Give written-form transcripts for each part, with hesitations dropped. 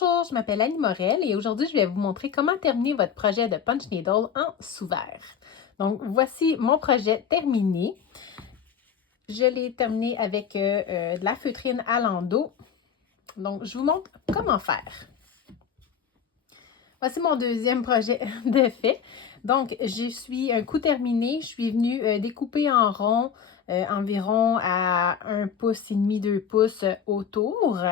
Bonjour, je m'appelle Annie Morel et aujourd'hui, je vais vous montrer comment terminer votre projet de punch needle en sous-verre. Donc, voici mon projet terminé. Je l'ai terminé avec de la feutrine à l'endos. Donc, je vous montre comment faire. Voici mon deuxième projet de fait. Donc, je suis un coup terminé. Je suis venue découper en rond environ à 1,5 pouce, 2 pouces autour.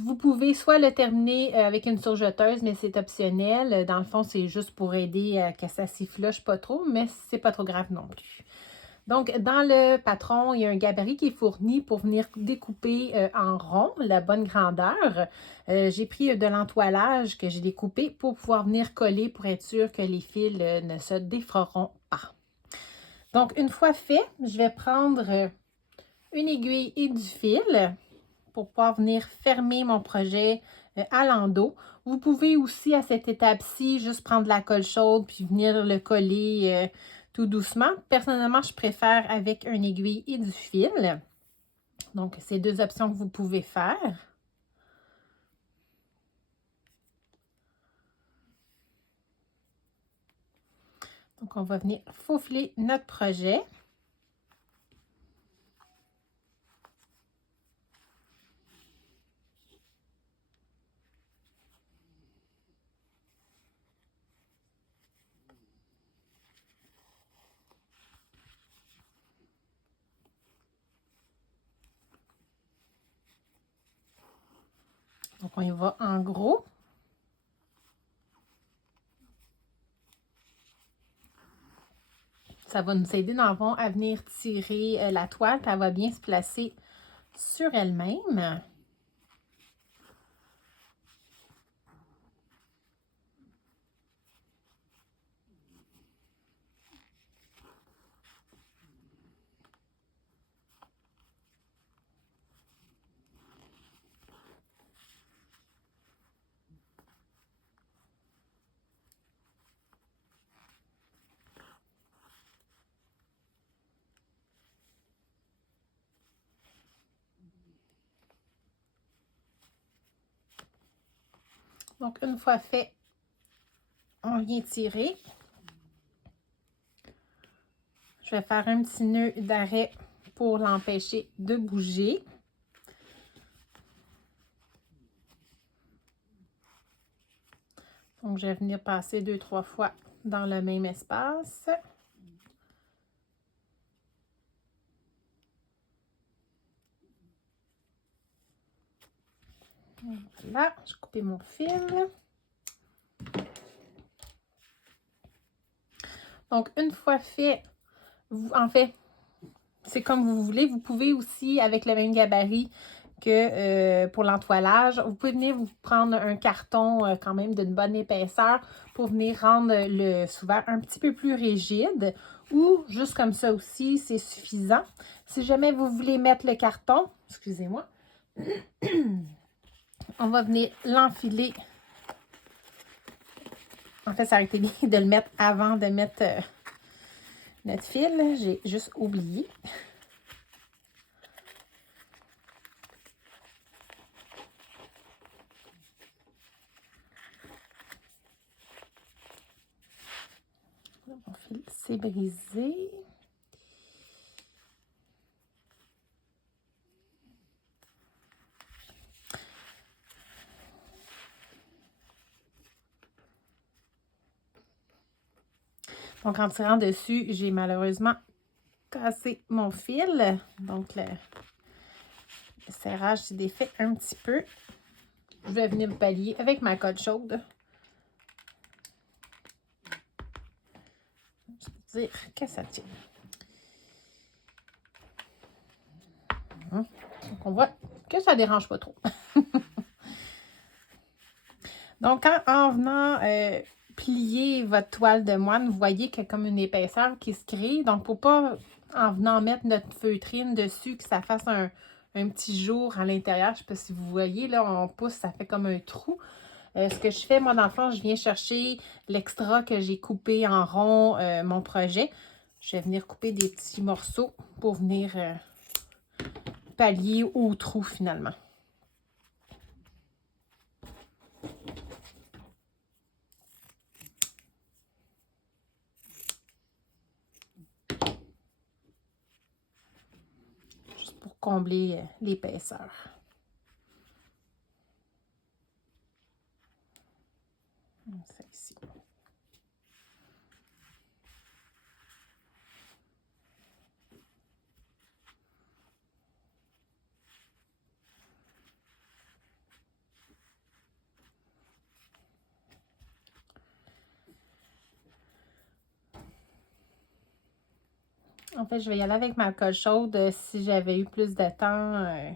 Vous pouvez soit le terminer avec une surjeteuse, mais c'est optionnel. Dans le fond, c'est juste pour aider à que ça s'effloche pas trop, mais c'est pas trop grave non plus. Donc, dans le patron, il y a un gabarit qui est fourni pour venir découper en rond, la bonne grandeur. J'ai pris de l'entoilage que j'ai découpé pour pouvoir venir coller pour être sûr que les fils ne se défroront pas. Donc, une fois fait, je vais prendre une aiguille et du fil pour pouvoir venir fermer mon projet à l'endos. Vous pouvez aussi, à cette étape-ci, juste prendre la colle chaude puis venir le coller tout doucement. Personnellement, je préfère avec une aiguille et du fil. Donc, c'est deux options que vous pouvez faire. Donc, on va venir faufiler notre projet. Donc, on y va en gros. Ça va nous aider dans le fond à venir tirer la toile, puis elle va bien se placer sur elle-même. Donc, une fois fait, on vient tirer. Je vais faire un petit nœud d'arrêt pour l'empêcher de bouger. Donc, je vais venir passer 2-3 fois dans le même espace. Voilà, je vais couper mon fil. Donc, une fois fait, en fait, c'est comme vous voulez. Vous pouvez aussi, avec le même gabarit que pour l'entoilage, vous pouvez venir vous prendre un carton quand même d'une bonne épaisseur pour venir rendre le sous-verre un petit peu plus rigide, ou juste comme ça aussi, c'est suffisant. Si jamais vous voulez mettre le carton, excusez-moi, on va venir l'enfiler. En fait, ça aurait été bien de le mettre avant de mettre notre fil. J'ai juste oublié. Mon fil s'est brisé. Donc, en tirant dessus, j'ai malheureusement cassé mon fil. Donc, le serrage s'est défait un petit peu. Je vais venir le pallier avec ma colle chaude. Juste pour dire que ça tient. Donc, on voit que ça ne dérange pas trop. Donc, en venant plier votre toile de moine, vous voyez qu'il y a comme une épaisseur qui se crée. Donc, pour pas, en venant mettre notre feutrine dessus, que ça fasse un petit jour à l'intérieur. Je ne sais pas si vous voyez, là, on pousse, ça fait comme un trou. Ce que je fais, moi, dans le fond, je viens chercher l'extra que j'ai coupé en rond, mon projet. Je vais venir couper des petits morceaux pour venir pallier au trou, finalement. pour combler l'épaisseur. Ça ici. En fait, je vais y aller avec ma colle chaude. Si j'avais eu plus de temps,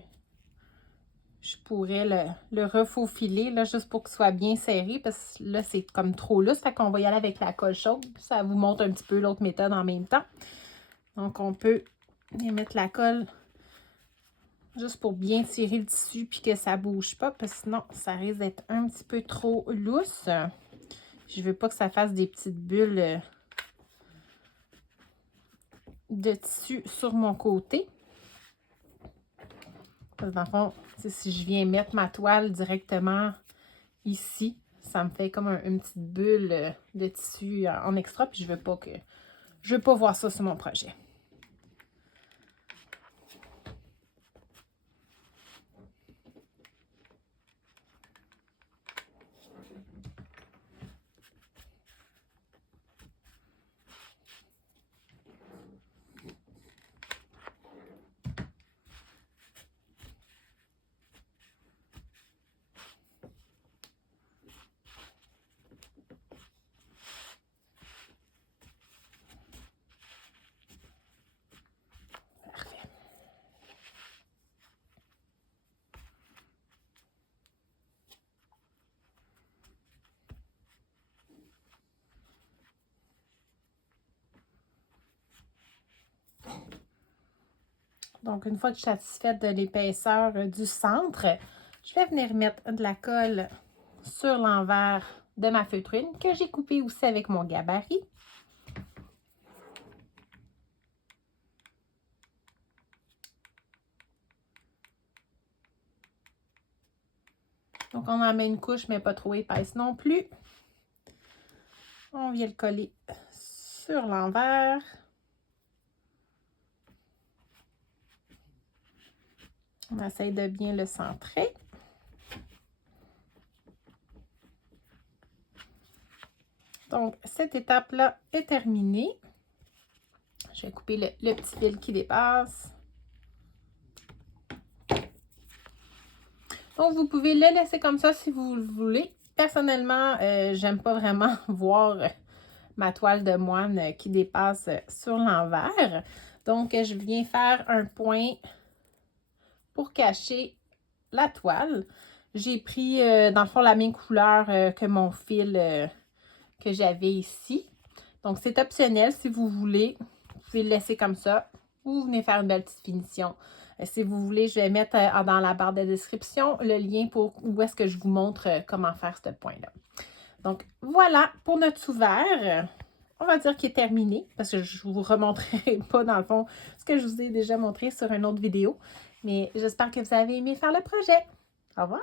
je pourrais le refaufiler, là, juste pour qu'il soit bien serré, parce que là, c'est comme trop lousse. Fait qu'on va y aller avec la colle chaude. Ça vous montre un petit peu l'autre méthode en même temps. Donc, on peut y mettre la colle juste pour bien tirer le tissu puis que ça ne bouge pas, parce que sinon, ça risque d'être un petit peu trop lousse. Je ne veux pas que ça fasse des petites bulles de tissu sur mon côté. Parce que dans le fond, si je viens mettre ma toile directement ici, ça me fait comme une petite bulle de tissu en extra, puis je veux pas voir ça sur mon projet. Donc, une fois que je suis satisfaite de l'épaisseur du centre, je vais venir mettre de la colle sur l'envers de ma feutrine que j'ai coupée aussi avec mon gabarit. Donc, on en met une couche, mais pas trop épaisse non plus. On vient le coller sur l'envers. On essaye de bien le centrer. Donc, cette étape-là est terminée. Je vais couper le petit fil qui dépasse. Donc, vous pouvez le laisser comme ça si vous le voulez. Personnellement, j'aime pas vraiment voir ma toile de moine qui dépasse sur l'envers. Donc, je viens faire un point pour cacher la toile. J'ai pris, dans le fond, la même couleur que mon fil que j'avais ici. Donc, c'est optionnel si vous voulez. Vous pouvez le laisser comme ça ou vous venez faire une belle petite finition. Si vous voulez, je vais mettre dans la barre de description le lien pour où est-ce que je vous montre comment faire ce point-là. Donc, voilà pour notre sous-vert. On va dire qu'il est terminé parce que je ne vous remontrerai pas dans le fond ce que je vous ai déjà montré sur une autre vidéo. Mais j'espère que vous avez aimé faire le projet. Au revoir!